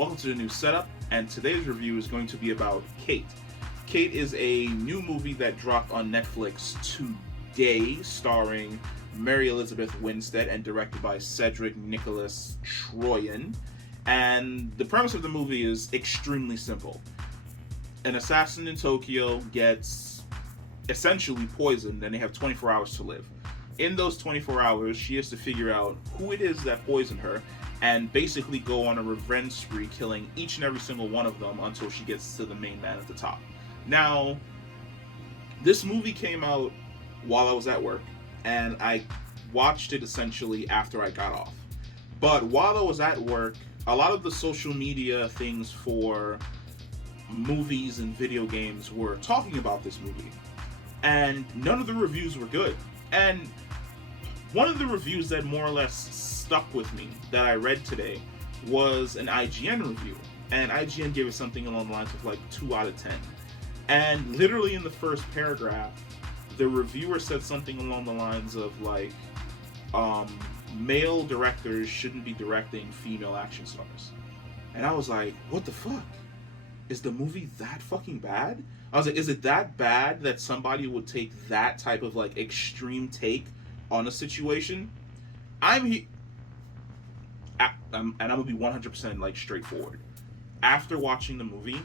Welcome to the new setup, and today's review is going to be about Kate. Kate is a new movie that dropped on Netflix today, starring Mary Elizabeth Winstead and directed by Cedric Nicholas Troyan. And the premise of the movie is extremely simple. An assassin in Tokyo gets essentially poisoned, and they have 24 hours to live. In those 24 hours, she has to figure out who it is that poisoned her and basically go on a revenge spree, killing each and every single one of them until she gets to the main man at the top. Now, this movie came out while I was at work, and I watched it essentially after I got off. But while I was at work, a lot of the social media things for movies and video games were talking about this movie, and none of the reviews were good. And one of the reviews that more or less stuck with me that I read today was an IGN review, and IGN gave it something along the lines of like 2 out of 10. And literally in the first paragraph, the reviewer said something along the lines of like, male directors shouldn't be directing female action stars. And I was like, what the fuck? Is the movie that fucking bad? I was like, is it that bad that somebody would take that type of like extreme take on a situation? And I'm gonna be 100% like straightforward. After watching the movie,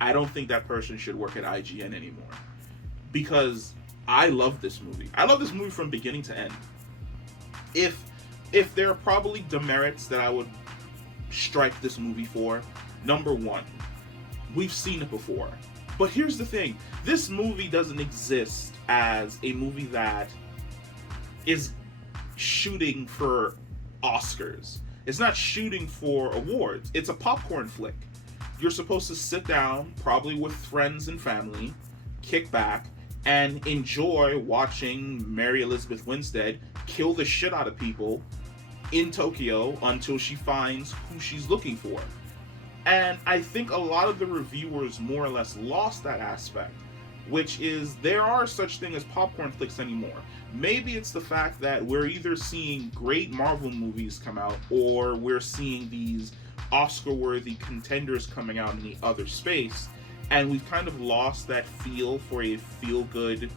I don't think that person should work at IGN anymore, because I love this movie. I love this movie from beginning to end. If there are probably demerits that I would strike this movie for, number one, we've seen it before. But here's the thing: this movie doesn't exist as a movie that is shooting for Oscars. It's not shooting for awards. It's a popcorn flick. You're supposed to sit down, probably with friends and family, kick back, and enjoy watching Mary Elizabeth Winstead kill the shit out of people in Tokyo until she finds who she's looking for. And I think a lot of the reviewers more or less lost that aspect, which is there are such things as popcorn flicks anymore. Maybe it's the fact that we're either seeing great Marvel movies come out, or we're seeing these Oscar-worthy contenders coming out in the other space, and we've kind of lost that feel for a feel-good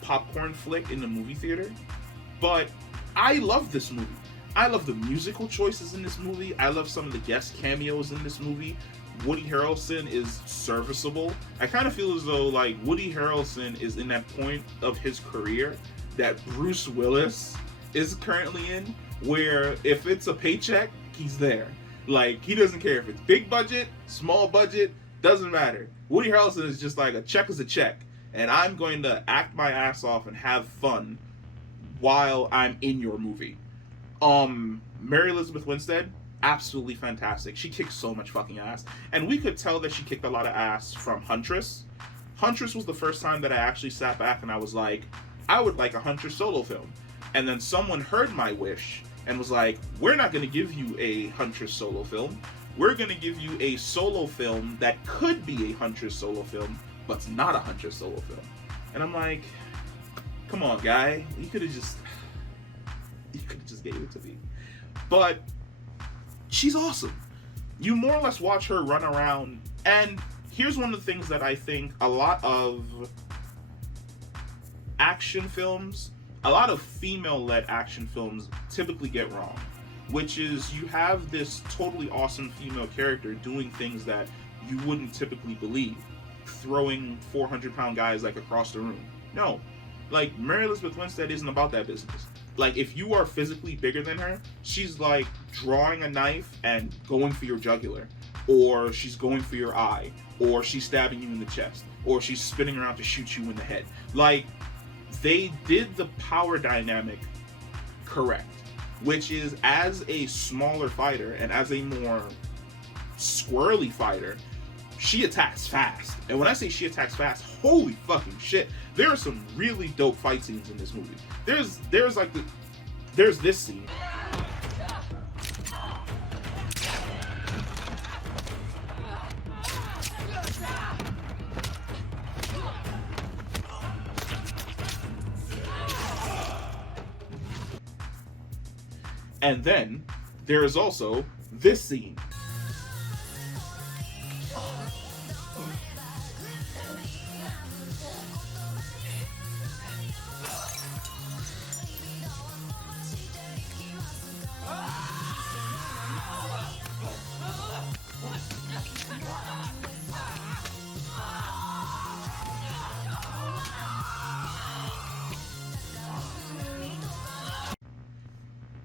popcorn flick in the movie theater. But I love this movie. I love the musical choices in this movie. I love some of the guest cameos in this movie. Woody Harrelson is serviceable. I kind of feel as though like Woody Harrelson is in that point of his career that Bruce Willis is currently in, where if it's a paycheck, he's there. Like, he doesn't care if it's big budget, small budget, doesn't matter. Woody Harrelson is just like, a check is a check, and I'm going to act my ass off and have fun while I'm in your movie. Mary Elizabeth Winstead, absolutely fantastic. She kicks so much fucking ass. And we could tell that she kicked a lot of ass from Huntress. Huntress was the first time that I actually sat back and I was like, I would like a Huntress solo film. And then someone heard my wish and was like, we're not going to give you a Huntress solo film. We're going to give you a solo film that could be a Huntress solo film, but it's not a Huntress solo film. And I'm like, come on, guy. You could have just gave it to me. But she's awesome. You more or less watch her run around, and here's one of the things that I think a lot of action films, a lot of female-led action films typically get wrong, which is you have this totally awesome female character doing things that you wouldn't typically believe, throwing 400-pound guys like across the room. No, like Mary Elizabeth Winstead isn't about that business. Like, if you are physically bigger than her, she's like drawing a knife and going for your jugular, or she's going for your eye, or she's stabbing you in the chest, or she's spinning around to shoot you in the head. Like, they did the power dynamic correct, which is, as a smaller fighter and as a more squirrely fighter, she attacks fast. And when I say she attacks fast, holy fucking shit, there are some really dope fight scenes in this movie. There's this scene. And then there is also this scene.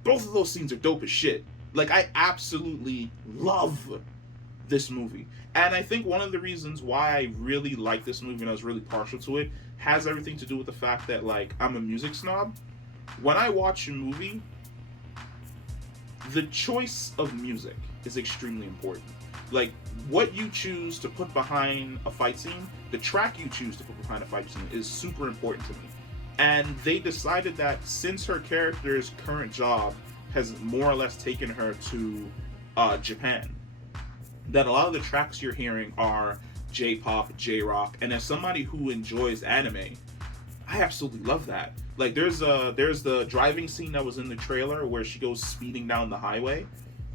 Both of those scenes are dope as shit. Like, I absolutely love this movie. And I think one of the reasons why I really like this movie and I was really partial to it has everything to do with the fact that, like, I'm a music snob. When I watch a movie, the choice of music is extremely important. Like, what you choose to put behind a fight scene, the track you choose to put behind a fight scene is super important to me. And they decided that since her character's current job has more or less taken her to Japan, that a lot of the tracks you're hearing are J-pop, J-rock, and as somebody who enjoys anime, I absolutely love that. Like, there's the driving scene that was in the trailer where she goes speeding down the highway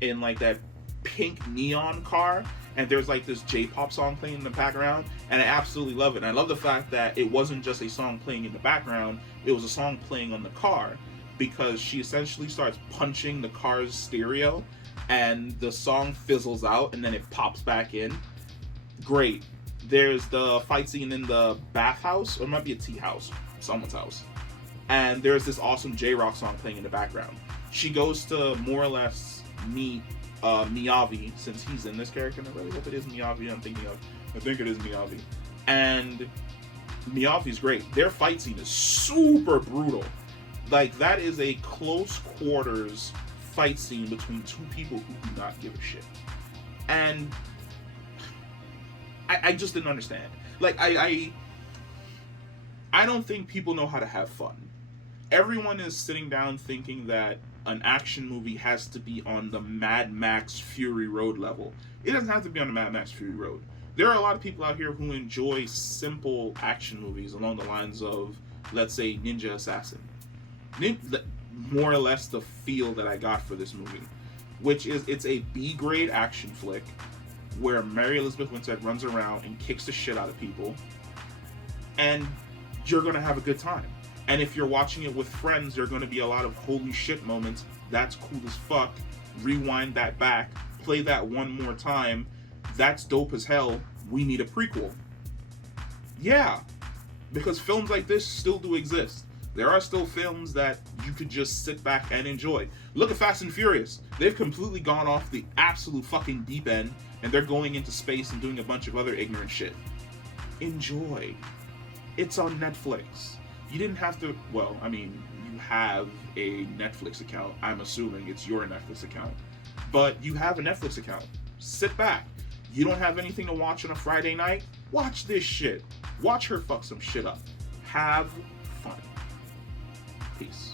in like that pink neon car, and there's like this J-pop song playing in the background, and I absolutely love it. And I love the fact that it wasn't just a song playing in the background, it was a song playing on the car, because she essentially starts punching the car's stereo and the song fizzles out and then it pops back in. Great. There's the fight scene in the bathhouse, or it might be a tea house, someone's house, and there's this awesome J-rock song playing in the background. She goes to more or less meet Miyavi, since he's in this character, and I really hope it is Miyavi I'm thinking of. I think it is Miyavi. And Miyavi's great. Their fight scene is super brutal. Like, that is a close quarters fight scene between two people who do not give a shit. And I just didn't understand. Like, I don't think people know how to have fun. Everyone is sitting down thinking that an action movie has to be on the Mad Max Fury Road level. It doesn't have to be on the Mad Max Fury Road. There are a lot of people out here who enjoy simple action movies along the lines of, let's say, Ninja Assassin. More or less the feel that I got for this movie, which is, it's a B-grade action flick where Mary Elizabeth Winstead runs around and kicks the shit out of people, and you're gonna have a good time. And if you're watching it with friends, there are going to be a lot of holy shit moments. That's cool as fuck. Rewind that back. Play that one more time. That's dope as hell. We need a prequel. Yeah. Because films like this still do exist. There are still films that you could just sit back and enjoy. Look at Fast and Furious. They've completely gone off the absolute fucking deep end, and they're going into space and doing a bunch of other ignorant shit. Enjoy. It's on Netflix. You didn't have to, well, I mean, you have a Netflix account. I'm assuming it's your Netflix account. But you have a Netflix account. Sit back. You don't have anything to watch on a Friday night? Watch this shit. Watch her fuck some shit up. Have fun. Peace.